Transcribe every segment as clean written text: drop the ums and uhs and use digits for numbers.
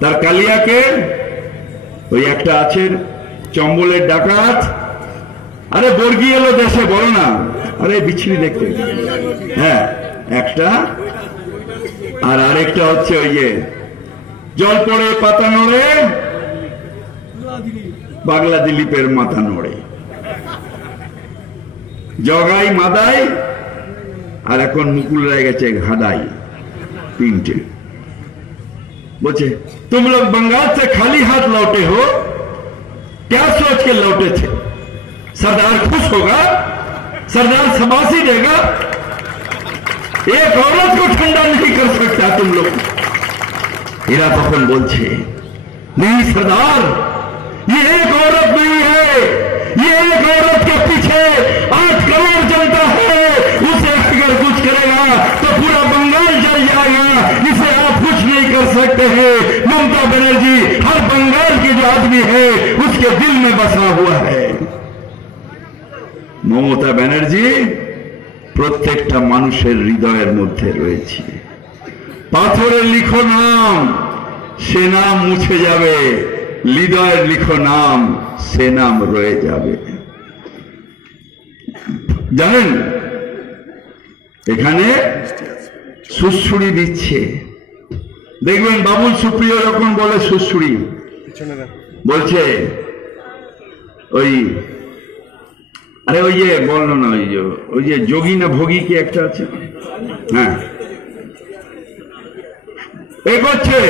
তার কালিয়াকে ওই একটা আছে চম্বলের ডাকাত, আরে বর্গি এলো দেশে বলো না, আরে বিচ্ছিরি দেখতে, হ্যাঁ একটা, আর আরেকটা হচ্ছে ওই যে জল পড়ে পাতা নড়ে পাগলা দিলীপের মাথা নড়ে, জগাই মাদাই আর এখন মুকুল রায় গেছে ঘাদাই, तीनटे। बोले तुम लोग बंगाल से खाली हाथ लौटे हो, क्या सोच के लौटे थे? सरदार खुश होगा, सरदार शाबाशी देगा, एक औरत को ठंडा नहीं कर सकता तुम लोग। इरा तखन बोलছে नहीं सरदार, ये एक औरत नहीं है, ये एक औरत के पीछे 8 करोड़ जनता है, उसे अगर कुछ करेगा तो पूरा बंगाल जल जाएगा, इसे आप कुछ नहीं कर सकते हैं। ममता बनर्जी हर बंगाल के जो आदमी है उसके दिल में बसा हुआ है। ममता बनर्जी प्रत्येकटा मानुषेर हृदयेर मध्य रयेछे। पाथरे लिखो नाम, से नाम मुछे जाबे, हृदयेर लिखो नाम, से नाम रये जाबे। জানেন এখানে সুশ্রুড়ি দিচ্ছে, দেখবেন বাবুল সুপ্রিয় যখন বলে সুশ্রুড়ি বলছে ওই, আরে ওই যে বললো না ওই যে যোগী না ভোগী কি একটা আছে, হ্যাঁ এ করছে,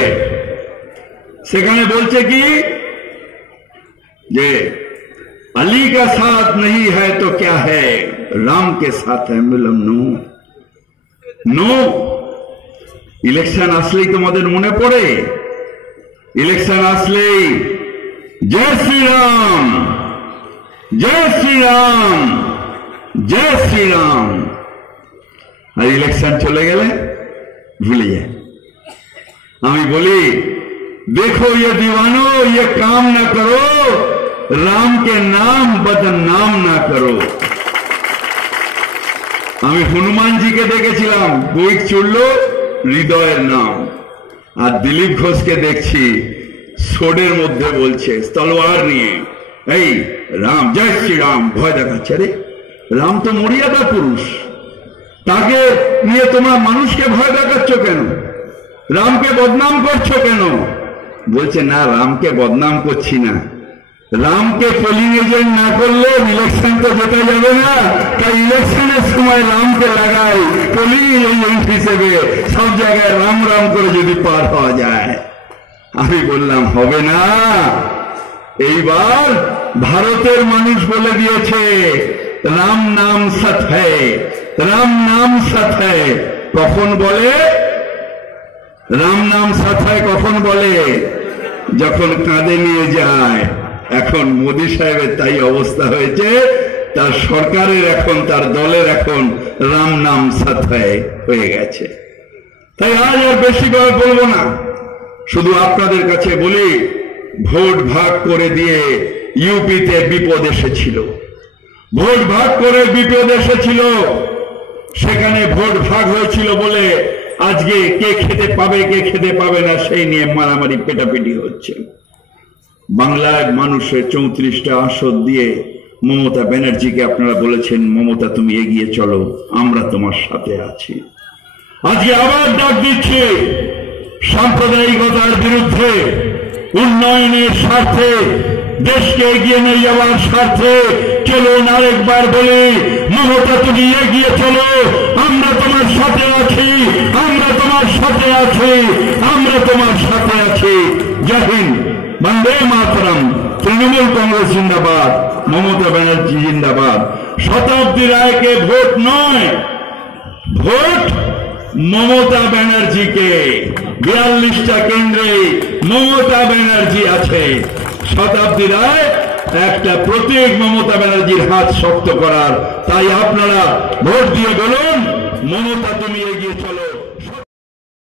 সেখানে বলছে কি যে अली का साथ नहीं है तो क्या है, राम के साथ है मिलन। नो नो, इलेक्शन আসলেই তোমাদের মনে পড়ে, ইলেকশন আসলেই জয় শ্রীরাম জয় শ্রীরাম জয় শ্রীরাম, আর ইলেকশন চলে গেলে ভুলে যায়। আমি বলি देखो ये दीवानो, ये काम ना करो, राम के नाम बदनाम ना करो। আমি হনুমানজিকে দেখেছিলাম বই চুড়লো হৃদয়ের নাম, আর দিলীপ ঘোষকে দেখছি সোডের মধ্যে বলছে তলোয়ার নিয়ে এই রাম জয় শ্রীরাম ভয় দেখাচ্ছে। রে রাম তো মর্যাদা পুরুষ, তাকে নিয়ে তোমরা মানুষকে ভয় দেখাচ্ছ কেন, রামকে বদনাম করছো কেন? বলছে না রামকে বদনাম করছি না, রামকে পোলিং এজেন্ট না করলে ইলেকশন তো জেতা যাবে না, তাই ইলেকশনের সময় রামকে লাগাই পোলিং এজেন্ট হিসেবে, সব জায়গায় রাম রাম করে যদি পার হওয়া যায়। আমি বললাম হবে না, এইবার ভারতের মানুষ বলে দিয়েছে রাম নাম সৎ হ্যায়, রাম নাম সৎ হ্যায়। কখন বলে রাম নাম সৎ হ্যায়? কখন বলে? যখন কাঁধে নিয়ে যায়। এখন মোদী সাহেবের তাই অবস্থা হয়েছে, তার সরকারের এখন, তার দলের এখন রাম নাম সৎ হয়ে গেছে। তাই আজ আর বেশি করে বলবো না, শুধু আপনাদের কাছে বলি ভোট ভাগ করে দিয়ে ইউপিতে বিপদ এসেছিল, ভোট ভাগ করে বিপদ এসেছিল, সেখানে ভোট ভাগ হয়েছিল বলে আজকে কে খেতে পাবে কে খেতে পাবে না সেই নিয়ে মারামারি পেটাপিটি হচ্ছে। বাংলার মানুষের 34টা আসন দিয়ে মমতা ব্যানার্জিকে আপনারা বলেছেন মমতা তুমি এগিয়ে চলো, আমরা তোমার সাথে আছি। আজকে আবার ডাক দিচ্ছে সাম্প্রদায়িকতার বিরুদ্ধে, উন্নয়নের স্বার্থে, দেশকে এগিয়ে নিয়ে যাওয়ার স্বার্থে চলুন আরেকবার বলি মমতা তুমি এগিয়ে চলো, আমরা তোমার সাথে আছি, আমরা তোমার সাথে আছি, আমরা তোমার সাথে আছি। জয় হিন্দ, বন্দে মাতরম। তৃণমূল কংগ্রেস জিন্দাবাদ, মমতা ব্যানার্জি জিন্দাবাদ। শতাব্দী রায়কে ভোট নয়, ভোট মমতা ব্যানার্জিকে। 42টা কেন্দ্রে মমতা ব্যানার্জি আছে। শতাব্দী রায় একটা প্রতীক মমতা ব্যানার্জির হাত শক্ত করার। তাই আপনারা ভোট দিয়ে বলুন মমতা তুমি এগিয়ে চলো।